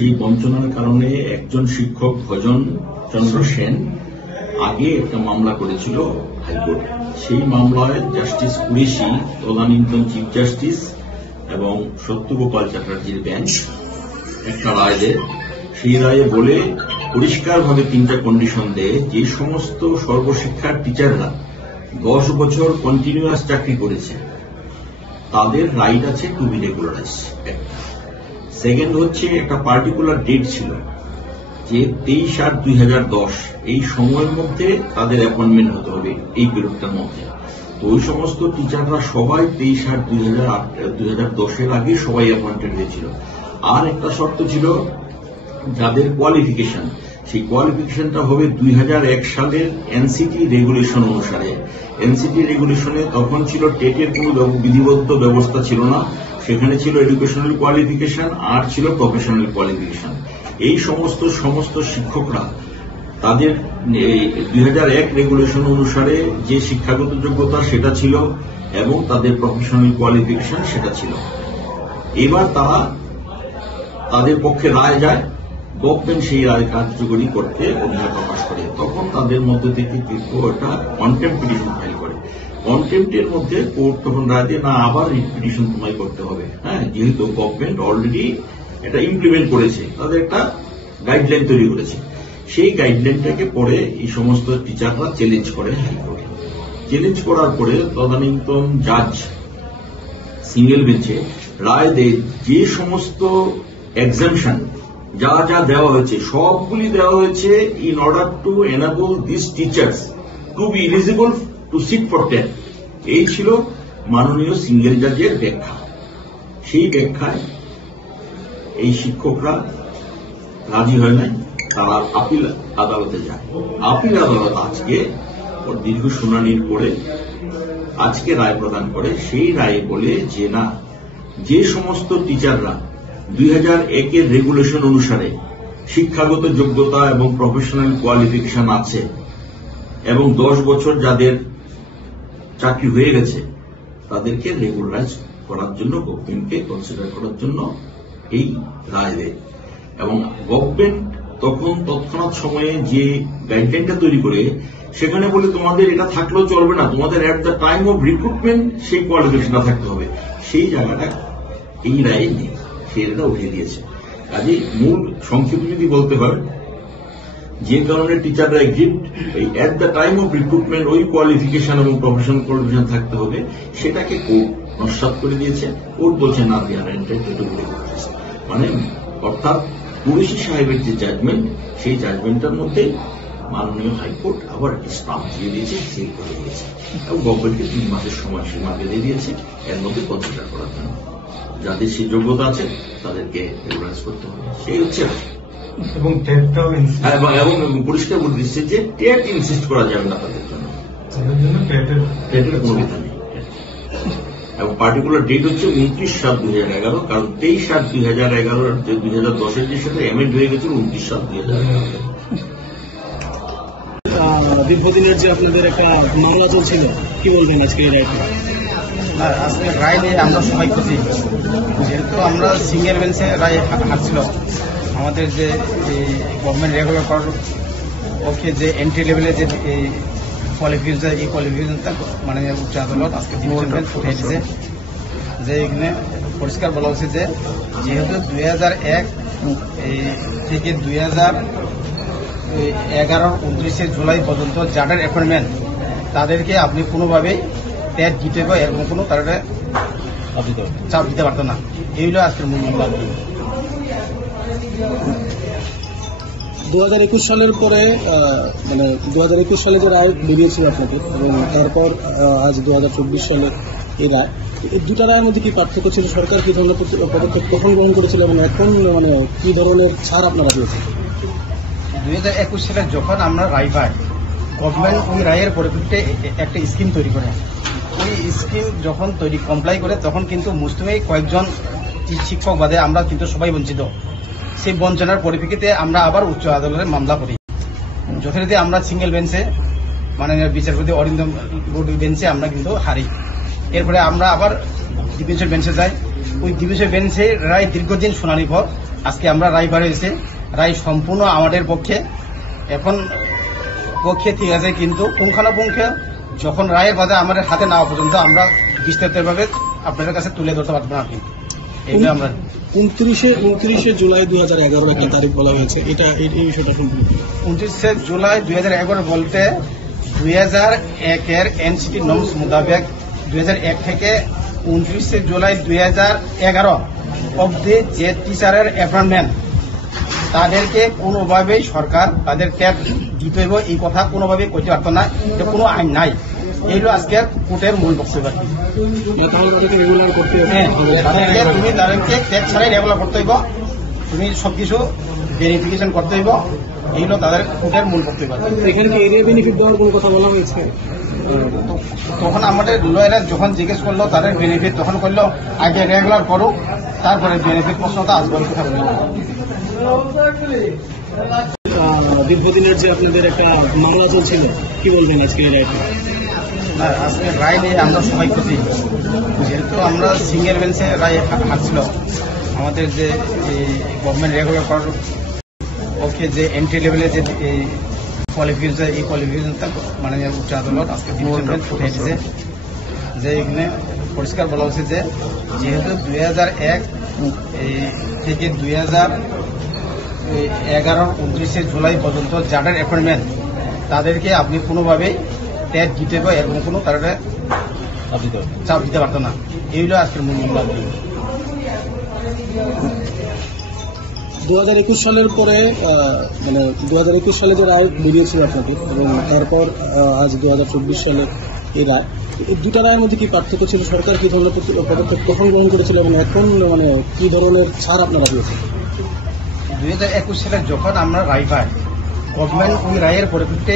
সেই বঞ্চনার কারণে একজন শিক্ষক ভজন চন্দ্র সেন আগে একটা মামলা করেছিল হাইকোর্ট। সেই মামলায় জাস্টিস কুরেশি, তদানীন্তন চিফ জাস্টিস এবং সত্যগোপাল চ্যাটার্জির বেঞ্চ একটা রায় দেয়। সেই রায়ে বলে পরিষ্কারভাবে তিনটা কন্ডিশন দেয়, যে সমস্ত সর্বশিক্ষার টিচাররা 10 বছর কন্টিনিউয়াস চাকরি করেছে তাদের রাইট আছে টু বি রেগুলারাইজ। সেকেন্ড হচ্ছে একটা পার্টিকুলার ডেট ছিল যে 23/8/2010 এই সময়ের মধ্যে তাদের অ্যাপয়েন্টমেন্ট হতে হবে এই পিরিয়ডটার মধ্যে। তো ওই সমস্ত টিচাররা সবাই 23/8/2010 আগে সবাই অ্যাপয়েন্টেড হয়েছিল। আর একটা শর্ত ছিল যাদের কোয়ালিফিকেশন, সেই কোয়ালিফিকেশনটা হবে 2001 সালের এনসিটি রেগুলেশন অনুসারে। এনসিটি রেগুলেশনে তখন ছিল টেটের কোনো বিধিবদ্ধ ব্যবস্থা ছিল না, সেখানে ছিল এডুকেশনাল কোয়ালিফিকেশন আর ছিল প্রফেশনাল কোয়ালিফিকেশন। এই সমস্ত শিক্ষকরা তাদের 2001 রেগুলেশন অনুসারে যে শিক্ষাগত যোগ্যতা সেটা ছিল এবং তাদের প্রফেশনাল কোয়ালিফিকেশন সেটা ছিল। এবার তাদের পক্ষে রায় যায়, গভর্নমেন্ট সেই রায় কার্যকরী করতে অনীহা প্রকাশ করে। তখন তাদের মধ্যে থেকে কিন্তু একটা কন্টেম্প পিটিশন ফাইল করে। কন্টেম্পটের মধ্যে কোর্ট তখন রায় দিয়ে না, আবার রিট পিটিশন তোমায় করতে হবে। হ্যাঁ, যেহেতু গভর্নমেন্ট অলরেডি এটা ইমপ্লিমেন্ট করেছে, তাদের একটা গাইডলাইন তৈরি করেছে। সেই গাইডলাইনটাকে পরে এই সমস্ত টিচাররা চ্যালেঞ্জ করে হাইকোর্টে। চ্যালেঞ্জ করার পরে তদানীন্তন জাজ সিঙ্গেল বেঞ্চে রায় দেয়, যে সমস্ত এক্সামশন যা যা দেওয়া হয়েছে সবগুলি দেওয়া হয়েছে in order to enable this teachers to be eligible to sit for TET. এই ছিল মাননীয় সিঙ্গেল জাজের ব্যাখ্যা। সেই ব্যাখ্যায় এই শিক্ষকরা রাজি হয় নাই, তারা আপিল আদালতে যায়। আপিল আদালত আজকে দীর্ঘ শুনানির পরে আজকে রায় প্রদান করে। সেই রায়ে বলে যে না, যে সমস্ত টিচাররা 2001 রেগুলেশন অনুসারে শিক্ষাগত যোগ্যতা এবং প্রফেশনাল কোয়ালিফিকেশন আছে এবং 10 বছর যাদের চাকরি হয়ে গেছে তাদেরকে রেগুলারাইজ করার জন্য গভর্নমেন্টকে কনসিডার করার জন্য এই রায় দেয়। এবং গভর্নমেন্ট তখন তৎক্ষণাৎ সময়ে যে গাইডলাইনটা তৈরি করে সেখানে বলে তোমাদের এটা থাকলেও চলবে না, তোমাদের at the time of recruitment সেই কোয়ালিফিকেশনটা থাকতে হবে। সেই জায়গাটা এই রায়ে নেই, সেটা উঠিয়ে দিয়েছে। কাজে মূল সংক্ষেপে যদি বলতে হয়, যে কারণে টিচাররা এক্সিট এই at the time of recruitment ওই কোয়ালিফিকেশন এবং প্রফেশনাল কোয়ালিফিকেশন থাকতে হবে, সেটাকে কোর্ট নস্যাৎ করে দিয়েছে। কোর্ট বলছে না, দে আর এন্টাইটেলড টু রেগুলারাইজ। মানে অর্থাৎ কুরেশি সাহেবের যে জাজমেন্ট, সেই জাজমেন্টের মধ্যে মাননীয় হাইকোর্ট আবার স্টাম্প দিয়ে দিয়েছে, সিল করে দিয়েছে এবং গভর্নমেন্টকে 3 মাসের সময়সীমা বেঁধে দিয়েছে এর মধ্যে কনসিডার করার জন্য। যাদের সেই যোগ্যতা আছে তাদেরকে রেগুলারাইজ করতে হবে, সেই হচ্ছে। এবং পরিষ্কার বলে দিচ্ছে যে টেট ইনসিস্ট করা যাবে না তাদের জন্য, টেটের কোনো বিধান নেই। এবং পার্টিকুলার ডেট হচ্ছে 29/7/2011, কারণ 23/7/2011 যে 2010 যে সাথে অ্যামেন্ড হয়ে গেছিল 29/7/2011। দীর্ঘদিনের যে আপনাদের একটা মামলা চলছিল, কি বলবেন আজকে এই রায়টা? আজকে রায় নিয়ে আমরা সবাই খুশি, যেহেতু আমরা সিঙ্গেল বেঞ্চে রায় হারছিল। আমাদের যে গভর্নমেন্ট রেগুলার করার পক্ষে যে এন্ট্রি লেভেলে যে কোয়ালিফিকেশন, এই কোয়ালিফিকেশনটা মানে উচ্চ আদালত আজকে উঠে এসেছে। যে এখানে পরিষ্কার বলা হচ্ছে যে যেহেতু 2001 থেকে 2011 29 জুলাই পর্যন্ত যাদের অ্যাপয়েন্টমেন্ট, তাদেরকে আপনি কোনোভাবেই টেট দিতে বা এরকম কোনো তারা চাপ দিতে পারতো না। এই হলো আজকের মূল মামলা। 2021 সালের পরে মানে 2021 সালে যে রায় বেরিয়েছিল আপনাদের, এবং তারপর আজ 2024 সালের এই রায়, এই দুটা রায়ের মধ্যে কি পার্থক্য ছিল? সরকার কি ধরনের পদক্ষেপ কখন গ্রহণ করেছিল এবং এখন মানে কি ধরনের ছাড় আপনারা পেয়েছেন? 2021 সালে যখন আমরা রায় পাই, গভর্নমেন্ট ওই রায়ের পরিপ্রেক্ষিতে একটা স্কিম তৈরি করে। ওই স্কিম যখন কমপ্লাই করে, তখন কিন্তু মুসলিমে কয়েকজন শিক্ষক বাদে আমরা কিন্তু সবাই বঞ্চিত। সেই বঞ্চনার পরিপ্রেক্ষিতে আমরা আবার উচ্চ আদালতে মামলা করি। যথারীতি আমরা সিঙ্গেল বেঞ্চে মাননীয় বিচারপতি অরিন্দম গগৈ বেঞ্চে আমরা কিন্তু হারি। এরপরে আমরা আবার ডিফেন্সের বেঞ্চে যাই। ওই ডিভিশন বেঞ্চে রায় দীর্ঘদিন শুনানি পর আজকে আমরা রায় বার হয়েছে। রায় সম্পূর্ণ আমাদের পক্ষে। এখন পক্ষে ঠিক আছে, কিন্তু পুঙ্খানুপুঙ্খে যখন রায়ের বাদে আমাদের হাতে নেওয়া পর্যন্ত আমরা বিস্তারিতভাবে আপনাদের কাছে তুলে ধরতে পারবো না। এইগুলো আমরা 29 জুলাই 2011 একটা তারিখ বলা হয়েছে, এটা এই বিষয়টা সম্পর্কে 29 জুলাই 2011 বলতে 2001 এনসিটি নর্মস মোতাবেক 2001 থেকে 29 জুলাই 2011 অবধি যে টিচারের অ্যাপয়েন্টমেন্ট তাদেরকে কোনোভাবেই সরকার তাদের ট্যাগ দিতে হইব এই কথা কোনোভাবেই করতে পারত না। এটা কোনো আইন নাই। এইগুলো আজকের কোর্টের মূল বক্তব্য। তুমি তাদেরকে ট্যাগ ছাড়াই রেগুলার করতে হইব, তুমি সবকিছু ভেরিফিকেশন করতে হইব। এইগুলো তাদের কোর্টের মূল বক্তব্য। এখানে কি এরিয়া বেনিফিট দেওয়ার কোনো কথা বলা হয়েছে? তখন আমাদের লয়েরা যখন জিজ্ঞেস করলো তাদের বেনিফিট, তখন করলো আগে রেগুলার করো, তারপরে বেনিফিট প্রশ্নটা আসবে কথা বলল। দীর্ঘদিনের যে আপনাদের একটা মামলা চলছিল, কি বলবেন আজকে এই রায়টা? আজকে রায় নিয়ে আমরা সবাই খুশি, যেহেতু আমরা সিঙ্গেল বেঞ্চে রায় হারছিল। আমাদের যে গভর্নমেন্ট রেগুলার করার পক্ষে যে এন্ট্রি লেভেলের যে কোয়ালিফিকেশন, এই কোয়ালিফিকেশনটা মানে উচ্চ আদালত আজকে ডিভিশন বেঞ্চ উঠে এসেছে। যে এখানে পরিষ্কার বলা হচ্ছে যে যেহেতু 2001 থেকে 2011 29 জুলাই পর্যন্ত যাদের অ্যাপয়েন্টমেন্ট তাদেরকে আপনি কোনোভাবেই ট্যাগ দিতে বা এরকম কোনো তারা চাপ দিতে পারত না। এইগুলো আজকের মূল মামলা। 2021 সালের পরে মানে 2021 সালে যে রায় বেরিয়েছিল আপনাদের, এবং তারপর আজ 2024 সালে এই রায়, এই দুটা রায়ের মধ্যে কি পার্থক্য ছিল? সরকার কি ধরনের পদক্ষেপ কখন গ্রহণ করেছিল এবং এখন মানে কি ধরনের ছাড় আপনারা দিয়েছেন? 2021 সালে যখন আমরা রায় পাই, গভর্নমেন্ট ওই রায়ের পরিপ্রেক্ষিতে